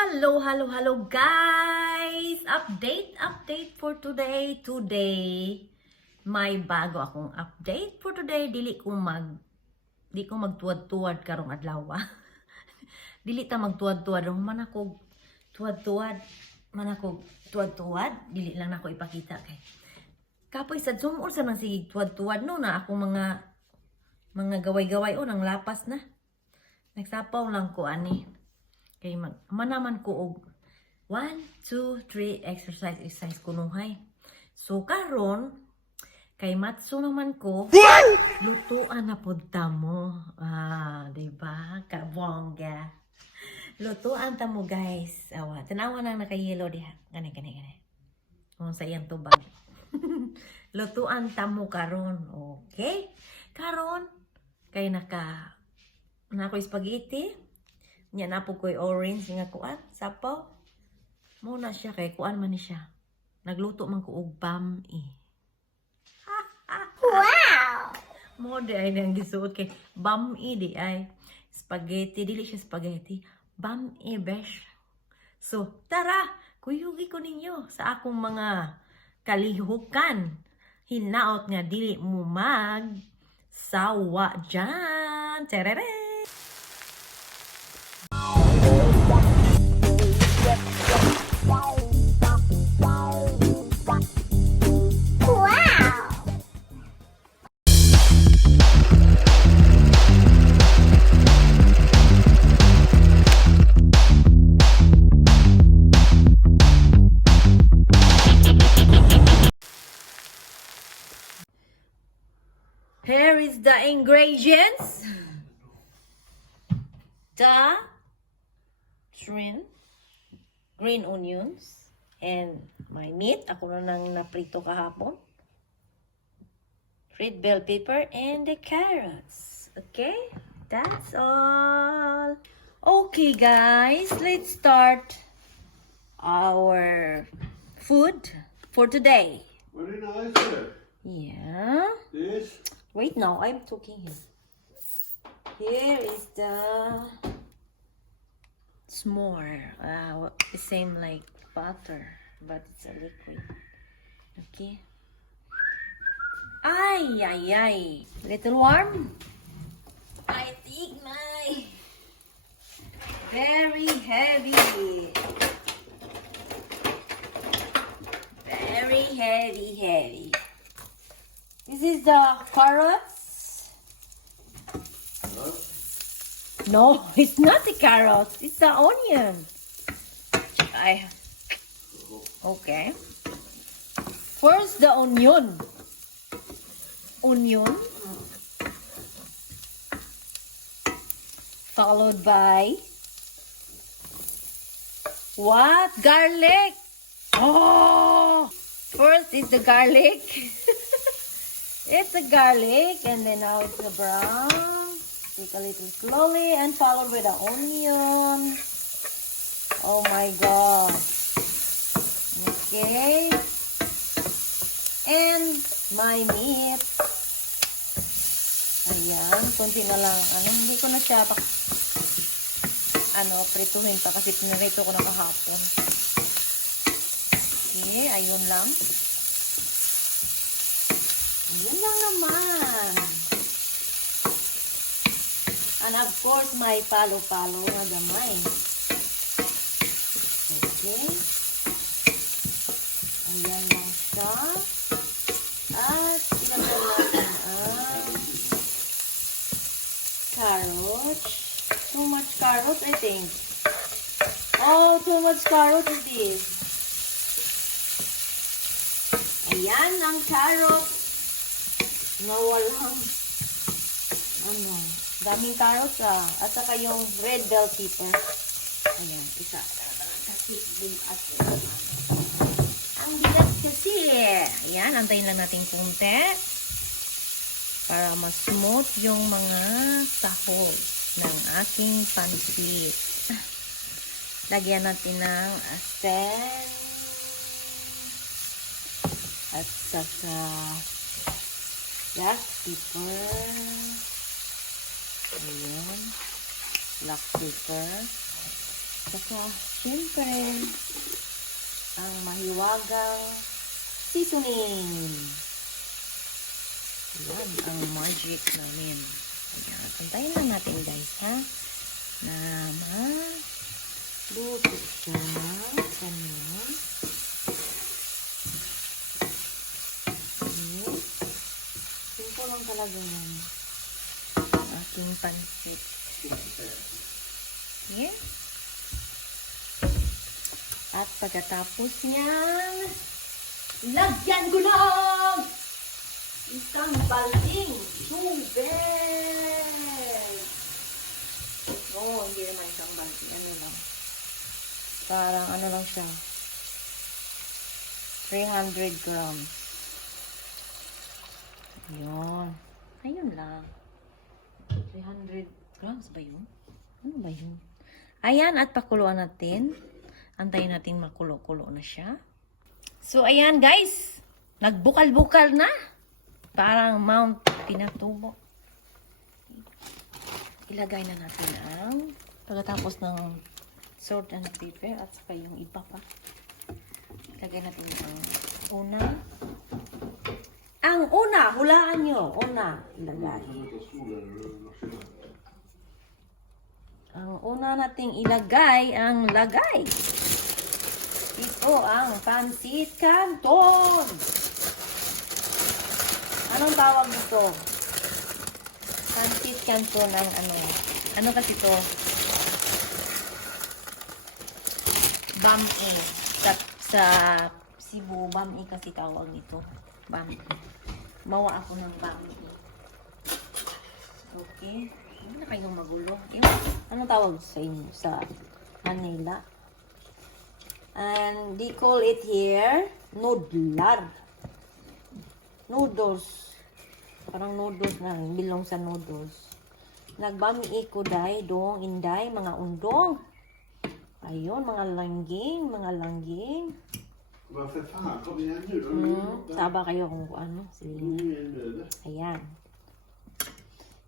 Hello guys! Update for today. May bago akong update for today. Di ko magtuwad-tuwad karong adlaw. Dili ta magtuwad-tuwad man ako tuwad-tuwad. Dili lang nako ipakita kay. Kapoy sa sumol sa nang sige tuwad-tuwad no na akong mga gaway-gaway nang lapas na. Nagsapaw lang ko ani. Kay manaman ko og 1, 2, 3 exercise kunuhay. So karon kay matso naman ko lutuan na pud ta mo. Diba? Kabongga. Lutuan ta mo guys. Awa, tanawa nang nakayelo diha. Gani. Kung sa iyang tubag. Lutuan ta mo karon. Okay? Karon kay naka spaghetti. Nya na po ko'y orange nga kuan, sapaw. Muna siya kay kuan man ni siya. Nagluto man ko og bami. Wow! Mo di ay nang gisuot kay bami di ay spaghetti, dili siya spaghetti. Bami besh. So, tara, kuyugi ko ninyo sa akong mga kalihukan. Hinaot nga dili mo mag sawa dyan. Terere! Here is the ingredients. The shrimp, green onions, and my meat. Ako na nang naprito kahapon. Red bell pepper and the carrots. Okay? That's all. Okay, guys. Let's start our food for today. Very nice, sir. Yeah. This? Wait now, I'm talking here. Here is the s'more. The same like butter, but it's a liquid. Okay. Ay. Little warm. I think my very heavy. Very heavy. This is the carrots. Huh? No, it's not the carrots. It's the onion. Okay. First, the onion. Followed by what? Garlic. Oh! First is the garlic. It's the garlic, and then now it's the brown. Take a little slowly, and followed with the onion. Oh my god. Okay. And my meat. Ayan, konti na lang. Hindi ko na siya prituhin pa kasi pinarito ko na kahapon. Okay, ayun lang. Ayun lang naman. And of course, may palo-palo na gamay. Okay. Ayan lang siya. At ilagay natin ang carrots. Too much carrots, I think. Oh, too much carrots is this. Ayan ang carrots. Nawalang daming carrots at saka yung red bell pepper. Ayan, isa. Kasi ang bigat kasi. Ayan, antayin lang natin kunti para mas-smooth yung mga sahog ng aking pancit. Lagyan natin ng asin at saka black pepper. Ayan. Black pepper. Saka, syempre, ang mahiwagang seasoning. Yan ang magic namin. Ayan, antayin lang natin guys, ha? Na maluto siya. Ganyan. Okay. Simple lang talaga yan. Aking pancit. Okay. At pagkatapos niyan, lagyan ko lang isang balding tubig. Oo, hindi naman isang balding. Ano lang. Parang ano lang siya. 300 grams. Ayun. Ayun lang. 300 grams ba yun? Ano ba yun? Ayan, at pakuluan natin. Antayin natin makulo-kulo na siya. So, ayan guys. Nagbukal-bukal na. Parang Mount Pinatubo. Ilagay na natin ang pagkatapos ng salt and pepper at saka yung iba pa. Ilagay natin ang una. Ang una, hulaan nyo. Una, ilagay. Ang una nating ilagay ang lagay. Ito ang pancit canton. Anong tawag dito? Pancit canton ang ano? Ano kasi ito? Bami. Sa Cebu, bami kasi tawag nito. Bami. Mawa ako ng bami. Okay. Hindi na kayong magulo. Anong tawag sa inyo? Sa Manila? And they call it here noodlar. Noodles. Parang noodles na rin. Bilong sa noodles. Nagbami ko day, dong, inday, mga undong. Ayun, mga langging, mga langging. Men för fan, kom igen nu då. Saba kayo kung ano. Sige. Ayan.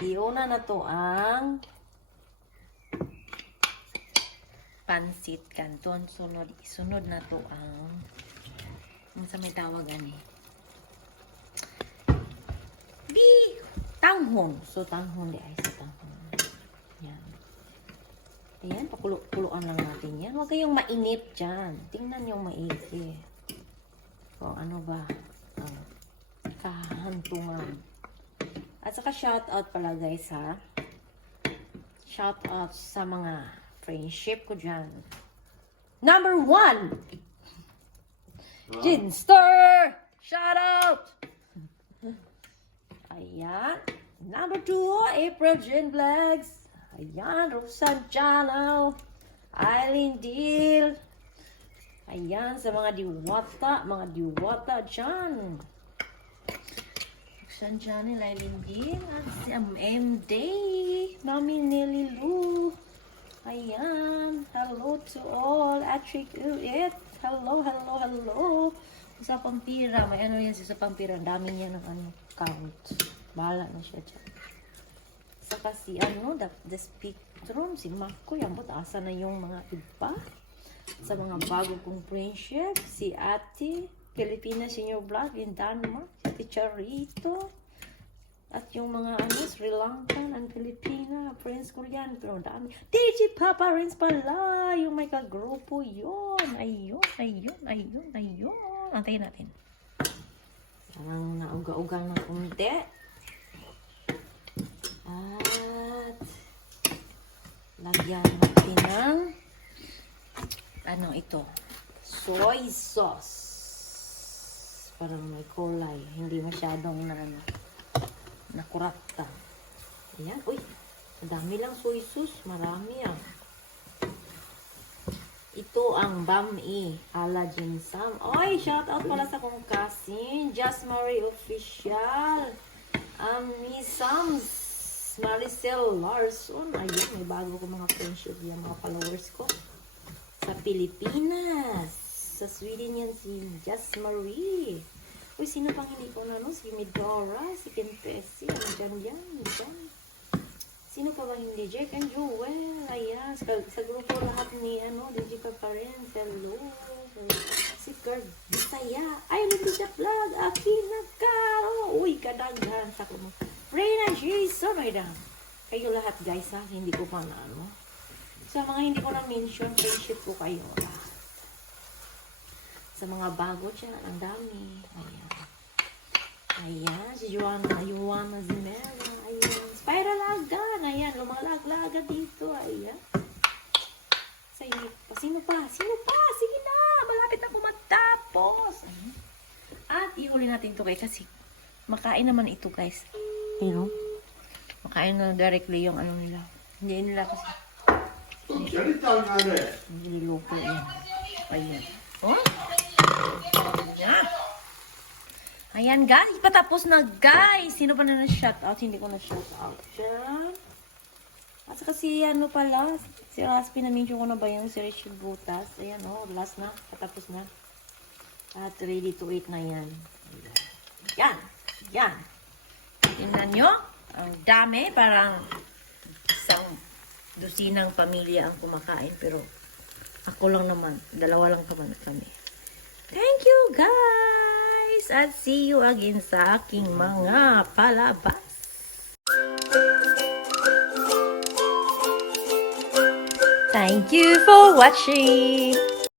Iuna na to ang pancit canton. Sunod na to ang sa may tawagan eh. Tanghon. So, tanghon di ay sa tanghon. Yan. Ayan, pakuluan lang natin yan. Huwag kayong mainit dyan. Tingnan yung maigi. O, ano ba? Kahantungan. At saka shoutout pala guys ha. Shoutout sa mga friendship ko dyan. Number 1! Ginster! Shoutout! Ayan. Number 2, April Jean Vlogs. Ayan, Rosan Channel. Eileen Deal. Ayan, sa mga diwata dyan. Rosan Channel, Eileen Deal. At si MD. Mami Nelly Lou. Ayan. Hello to all. Atrik Uit. Hello. Sa Pampira. May ano yan sa Pampira. Dami niya ng ano. Count. Bahala na siya dyan. Saka si ano, the spectrum, si Mako, yan ba't asa na yung mga iba? Sa mga bago kong friendship, si Ate, Filipina Senior Vlog in Denmark, si Ate Charito, at yung mga ano, Sri Lankan and Filipina, friends ko yan, pero dami. DJ Papa Rins pala, yung may kagrupo yun. Ayun. Antayin natin. Parang nauga-ugang ng kunti. At lagyan natin ng ano ito? Soy sauce. Parang may kulay. Hindi masyadong nakurata. Ayan. Uy, madami lang soy sauce. Marami ah. Ito ang bami ala Genzam. Oy, shout out pala sa kong cousin, Just Marie Official. Miss Sams, Maricel Larson. Ayun, may bago ko mga friendship yan, mga followers ko. Sa Pilipinas. Sa Sweden yan si Just Marie. Uy, sino pang hindi ko na no? Si Midora, si Kempesi. Ano dyan. Sino pa ba hindi? Jake and Joel. Ayan. Sa grupo lahat ni, DJ pa rin. Hello. Si Kurt Bisaya. Ay, Lupita Vlog. Akin na ka. Uy, kadaghan. Sako mo. Reyna Jason. Ay, dam. Kayo lahat, guys, ha. Hindi ko pa na, Sa mga hindi ko na-mention, friendship ko kayo. Sa mga bago siya, ang dami. Ayan. Ayan, si Joanna Zimela. Ayan. Spiral Agan. Ayan, lumalag-laga dito. Ayan. Sino pa? Sige na. Malapit na matapos. Ayan. At ihuli natin ito kasi makain naman ito, guys. Makain na directly yung nila. Hindi nila kasi. Hindi nilupo yan. Ayan. Oh? Ayan. Ayan, guys. Patapos na, guys. Sino pa na na-shoutout? Hindi ko na-shoutout. Diyan. At saka si pala. Si Raspi na-mention ko na ba yung si Richard Butas. Ayan, last na. Patapos na. At ready to eat na yan. Yan. Yan. Tingnan nyo. Ang dami. Parang isang dusinang pamilya ang kumakain. Pero ako lang naman. Dalawa lang naman kami. Thank you, guys. At see you again sa aking mga palabas. Thank you for watching.